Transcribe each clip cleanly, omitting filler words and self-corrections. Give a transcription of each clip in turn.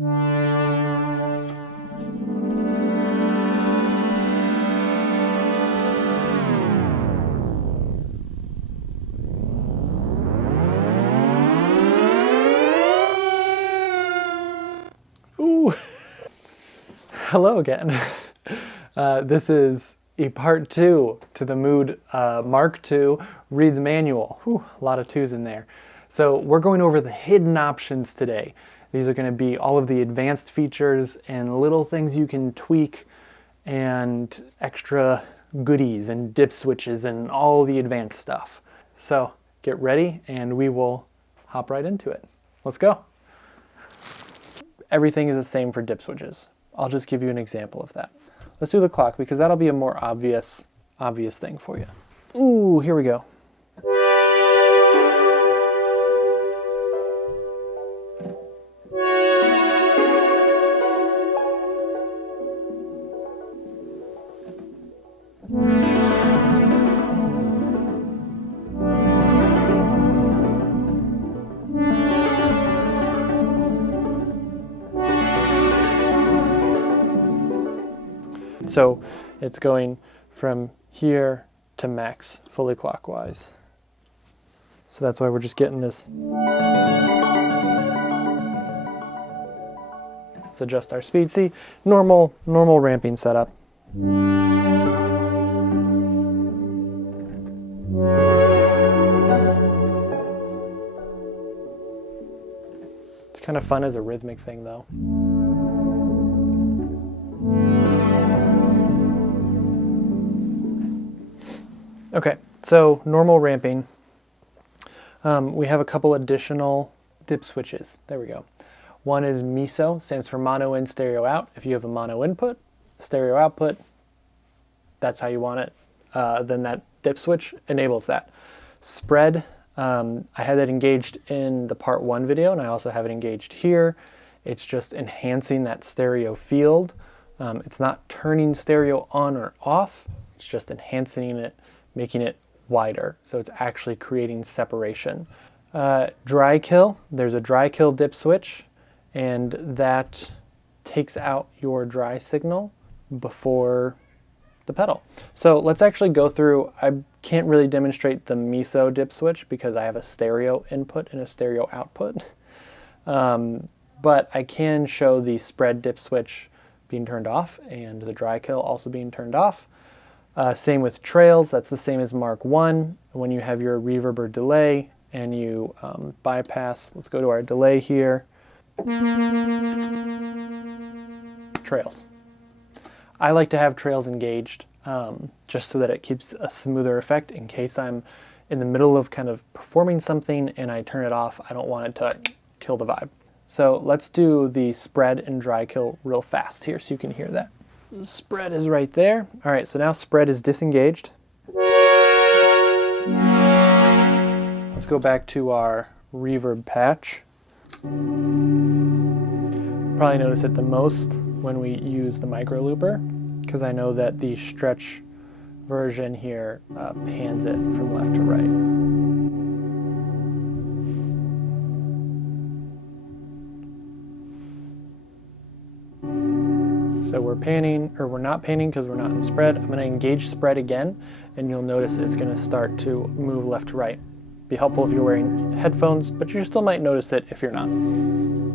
Ooh. Hello again. This is a part 2 to the Mood Mark II Reads Manual. Whew, a lot of 2s in there. So we're going over the hidden options today. These are going to be all of the advanced features and little things you can tweak and extra goodies and dip switches and all the advanced stuff. So get ready and we will hop right into it. Let's go. Everything is the same for dip switches. I'll just give you an example of that. Let's do the clock because that'll be a more obvious thing for you. Ooh, here we go. So it's going from here to max, fully clockwise. So that's why we're just getting this. Let's adjust our speed. See, normal ramping setup. It's kind of fun as a rhythmic thing though. Okay, so normal ramping. We have a couple additional dip switches. There we go. One is MISO, stands for mono in, stereo out. If you have a mono input, stereo output, that's how you want it. Then that dip switch enables that. Spread, I had that engaged in the part 1 video, and I also have it engaged here. It's just enhancing that stereo field. It's not turning stereo on or off. It's just enhancing it, making it wider. So it's actually creating separation. Dry kill, there's a dry kill dip switch, and that takes out your dry signal before the pedal. So let's actually go through. I can't really demonstrate the MISO dip switch because I have a stereo input and a stereo output. But I can show the spread dip switch being turned off and the dry kill also being turned off. Same with trails, that's the same as Mark I. When you have your reverb or delay and you bypass, let's go to our delay here. Trails. I like to have trails engaged just so that it keeps a smoother effect in case I'm in the middle of kind of performing something and I turn it off. I don't want it to kill the vibe. So let's do the spread and dry kill real fast here so you can hear that. Spread is right there. All right, so now spread is disengaged. Let's go back to our reverb patch. Probably notice it the most when we use the micro looper because I know that the stretch version here pans it from left to right. So we're panning, or we're not panning because we're not in spread. I'm going to engage spread again, and you'll notice it's going to start to move left to right. Be helpful if you're wearing headphones, but you still might notice it if you're not. And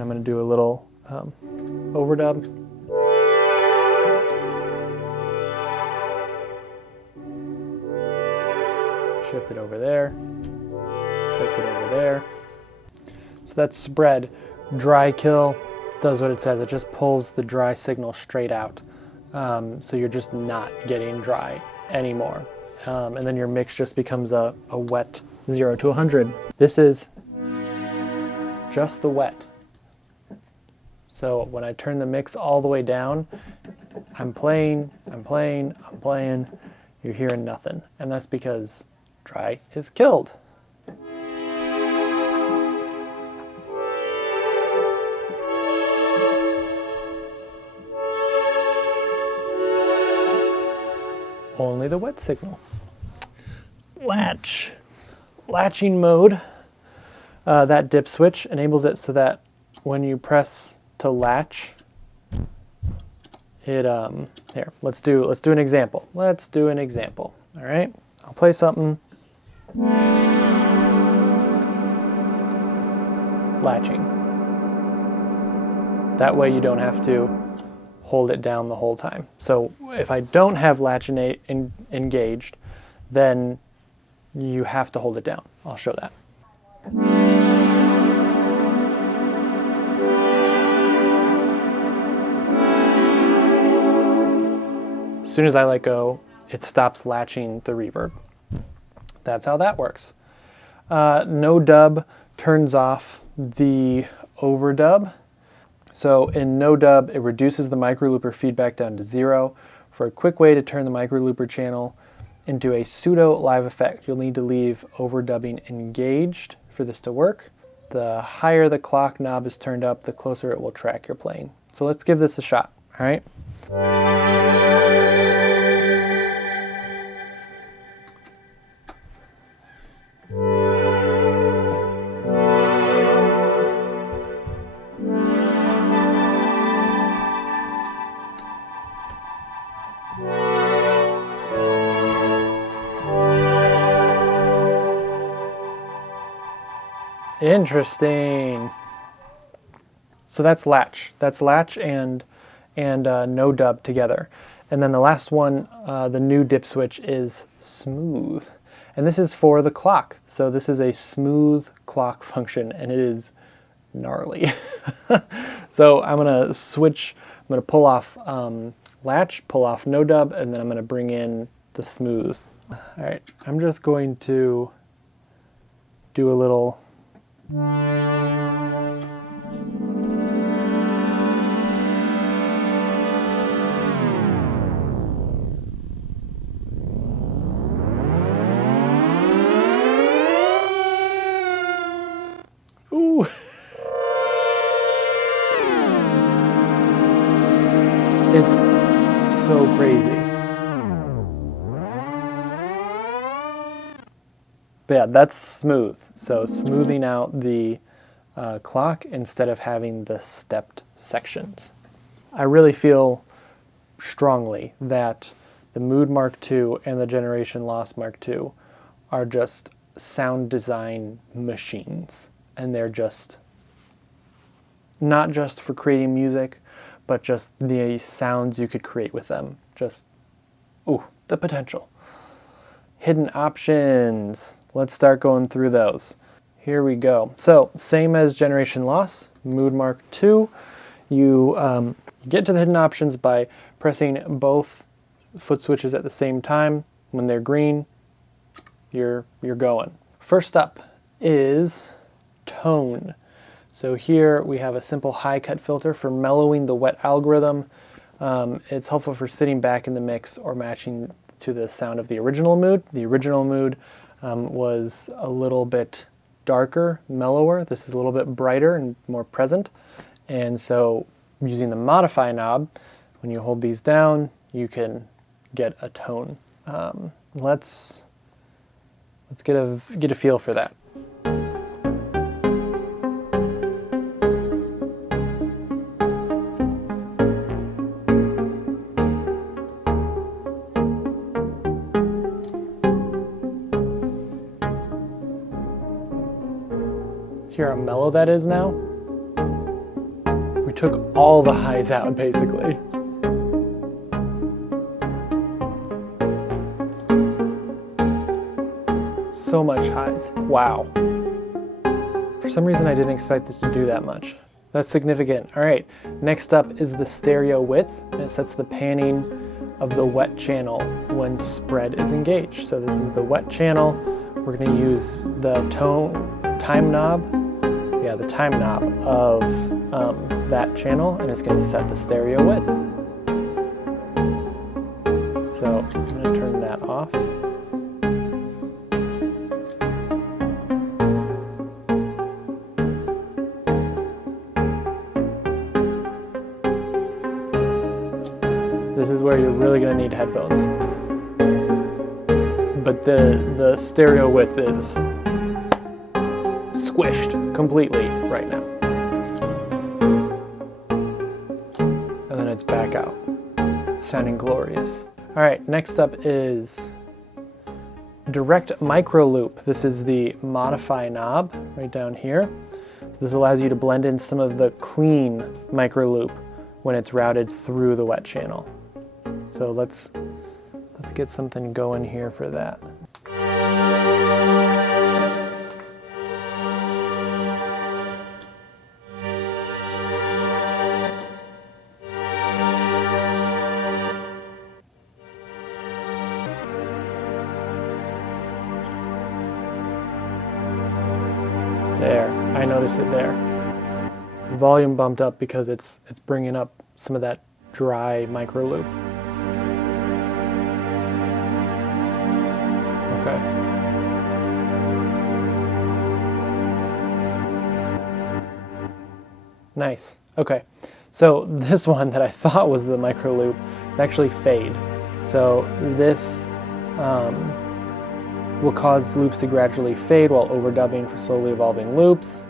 I'm going to do a little overdub. Shift it over there. Shift it over there. So that's spread. Dry kill does what it says. It just pulls the dry signal straight out. So you're just not getting dry anymore. And then your mix just becomes a wet 0 to 100. This is just the wet. So when I turn the mix all the way down, I'm playing, you're hearing nothing. And that's because dry is killed. Only the wet signal. Latch. latching mode, that dip switch enables it so that when you press to latch, it here, let's do an example. Let's do an example. All right, I'll play something. Latching. That way you don't have to hold it down the whole time. So if I don't have latch engaged, then you have to hold it down. I'll show that. As soon as I let go, it stops latching the reverb. That's how that works. No dub turns off the overdub. So in no dub, it reduces the microlooper feedback down to 0. For a quick way to turn the microlooper channel into a pseudo live effect, you'll need to leave overdubbing engaged for this to work. The higher the clock knob is turned up, the closer it will track your playing. So let's give this a shot, all right? Interesting. So that's latch. That's latch and no dub together. And then the last one, the new dip switch, is smooth. And this is for the clock. So this is a smooth clock function, and it is gnarly. So I'm gonna switch. I'm gonna pull off latch, pull off no dub, and then I'm gonna bring in the smooth. All right. I'm just going to do a little. Ooh. It's so crazy. But yeah, that's smooth. So smoothing out the clock instead of having the stepped sections. I really feel strongly that the Mood Mark II and the Generation Loss Mark II are just sound design machines. And they're just not just for creating music, but just the sounds you could create with them. Just, ooh, the potential. Hidden options. Let's start going through those. Here we go. So same as Generation Loss, Mood Mark II. You get to the hidden options by pressing both foot switches at the same time. When they're green, you're going. First up is tone. So here we have a simple high cut filter for mellowing the wet algorithm. It's helpful for sitting back in the mix or matching to the sound of the original Mood. The original Mood was a little bit darker, mellower. This is a little bit brighter and more present. And so using the modify knob, when you hold these down, you can get a tone. Let's get a feel for that. Hear how mellow that is now? We took all the highs out, basically. So much highs. Wow. For some reason I didn't expect this to do that much. That's significant. All right, next up is the stereo width, and it sets the panning of the wet channel when spread is engaged. So this is the wet channel. We're going to use the time knob of that channel, and it's going to set the stereo width. So I'm going to turn that off. This is where you're really going to need headphones. But the stereo width is squished completely right now. And then it's back out, sounding glorious. All right, next up is direct micro loop. This is the modify knob right down here. This allows you to blend in some of the clean micro loop when it's routed through the wet channel. So let's get something going here for that. There, I noticed it there. Volume bumped up because it's bringing up some of that dry micro loop. Okay. Nice. Okay. So this one that I thought was the micro loop is actually fade. So this will cause loops to gradually fade while overdubbing for slowly evolving loops,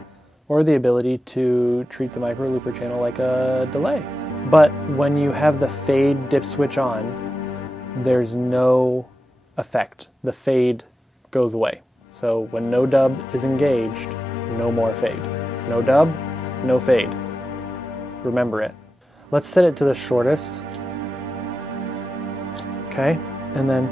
or the ability to treat the micro looper channel like a delay. But when you have the fade dip switch on, there's no effect. The fade goes away. So when no dub is engaged, no more fade. No dub, no fade. Remember it. Let's set it to the shortest. Okay, and then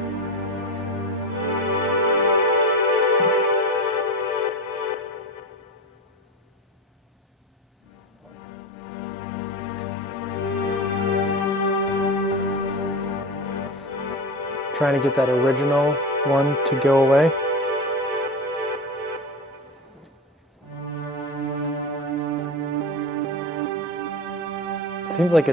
trying to get that original one to go away. Seems like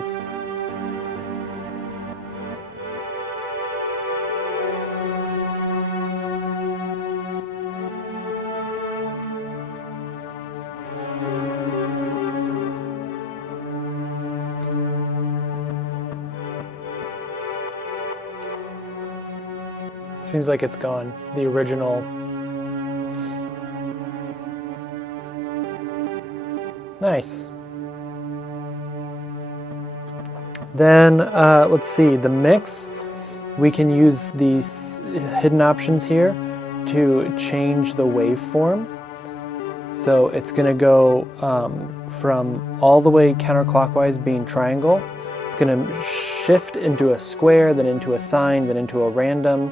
it's gone. The original. Nice. Then let's see, the mix. We can use these hidden options here to change the waveform. So it's going to go from all the way counterclockwise being triangle. It's going to shift into a square, then into a sine, then into a random,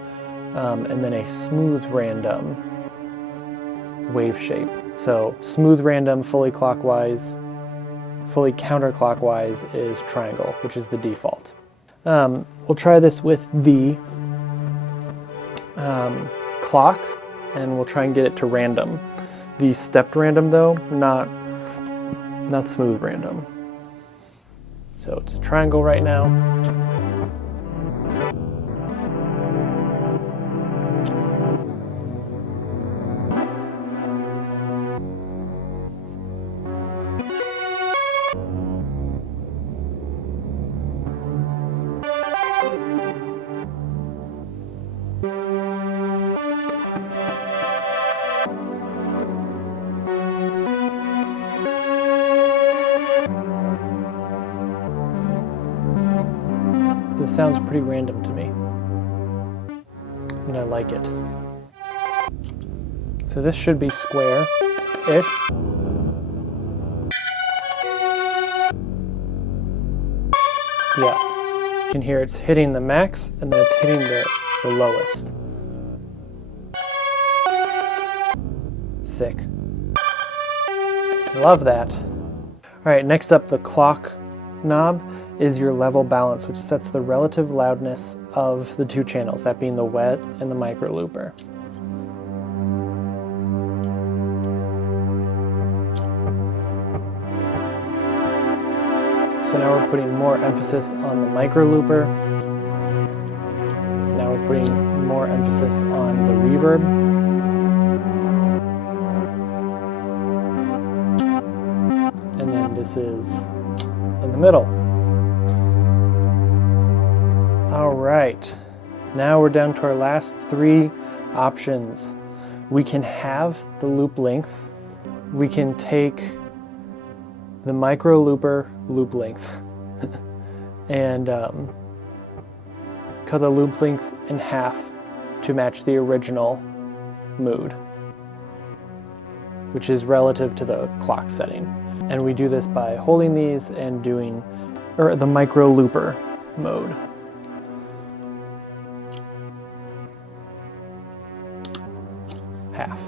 and then a smooth random wave shape. So smooth random, fully clockwise, fully counterclockwise is triangle, which is the default. We'll try this with the clock, and we'll try and get it to random. The stepped random though, not smooth random. So it's a triangle right now. This sounds pretty random to me, and I like it. So this should be square-ish. Yes, you can hear it's hitting the max, and then it's hitting the lowest. Sick. Love that. All right, next up, the clock knob is your level balance, which sets the relative loudness of the two channels, that being the wet and the micro looper. So now we're putting more emphasis on the micro looper. Now we're putting more emphasis on the reverb. And then this is in the middle. All right, now we're down to our last three options. We can have the loop length we can take the micro looper loop length and cut the loop length in half to match the original mood, which is relative to the clock setting. And we do this by holding these and doing the micro looper mode. Half.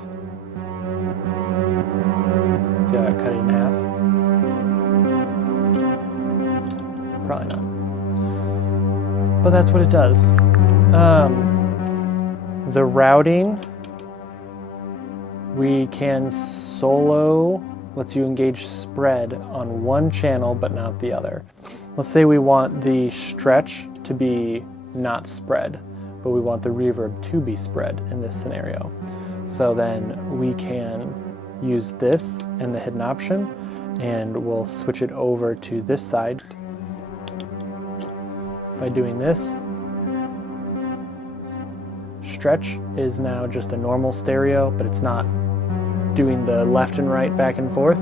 See how I cut it in half? Probably not. But that's what it does. The routing, we can solo, lets you engage spread on one channel but not the other. Let's say we want the stretch to be not spread, but we want the reverb to be spread in this scenario. So then we can use this and the hidden option, and we'll switch it over to this side by doing this. Stretch is now just a normal stereo, but it's not doing the left and right back and forth,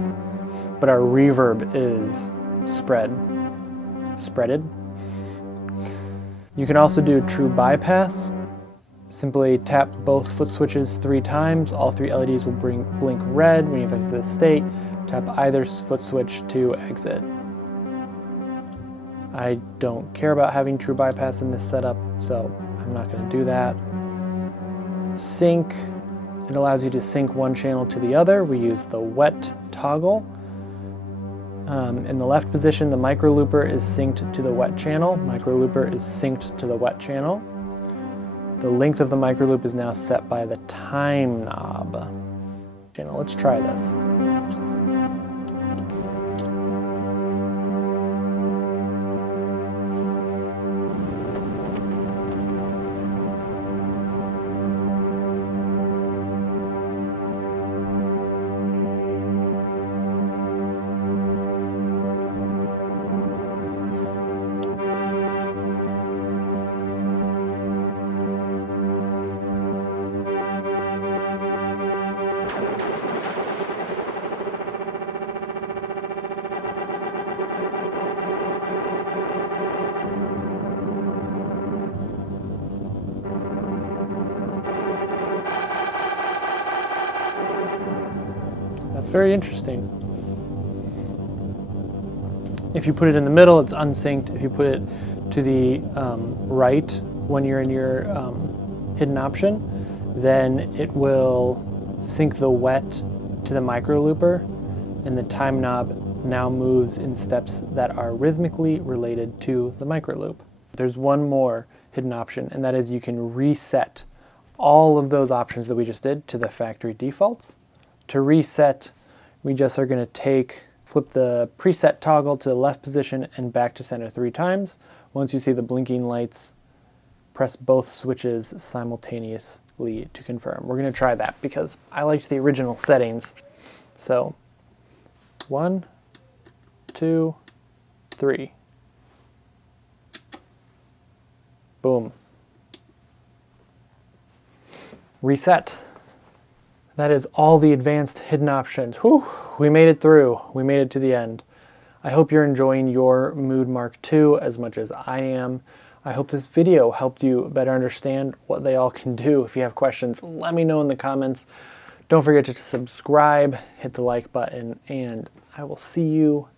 but our reverb is spreaded. You can also do true bypass. Simply tap both foot switches 3 times. All 3 LEDs will blink red when you exit the state. Tap either foot switch to exit. I don't care about having true bypass in this setup, so I'm not going to do that. Sync, it allows you to sync one channel to the other. We use the wet toggle. In the left position, the micro looper is synced to the wet channel. Micro looper is synced to the wet channel. The length of the micro loop is now set by the time knob. Let's try this. That's very interesting. If you put it in the middle, it's unsynced. If you put it to the right when you're in your hidden option, then it will sync the wet to the micro looper, and the time knob now moves in steps that are rhythmically related to the micro loop. There's one more hidden option, and that is you can reset all of those options that we just did to the factory defaults. To reset, we just are going to flip the preset toggle to the left position and back to center 3 times. Once you see the blinking lights, press both switches simultaneously to confirm. We're going to try that because I liked the original settings. So 1, 2, 3. Boom. Reset. That is all the advanced hidden options. Whew, we made it through. We made it to the end. I hope you're enjoying your Mood Mark II as much as I am. I hope this video helped you better understand what they all can do. If you have questions, let me know in the comments. Don't forget to subscribe, hit the like button, and I will see you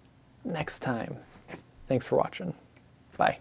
next time. Thanks for watching. Bye.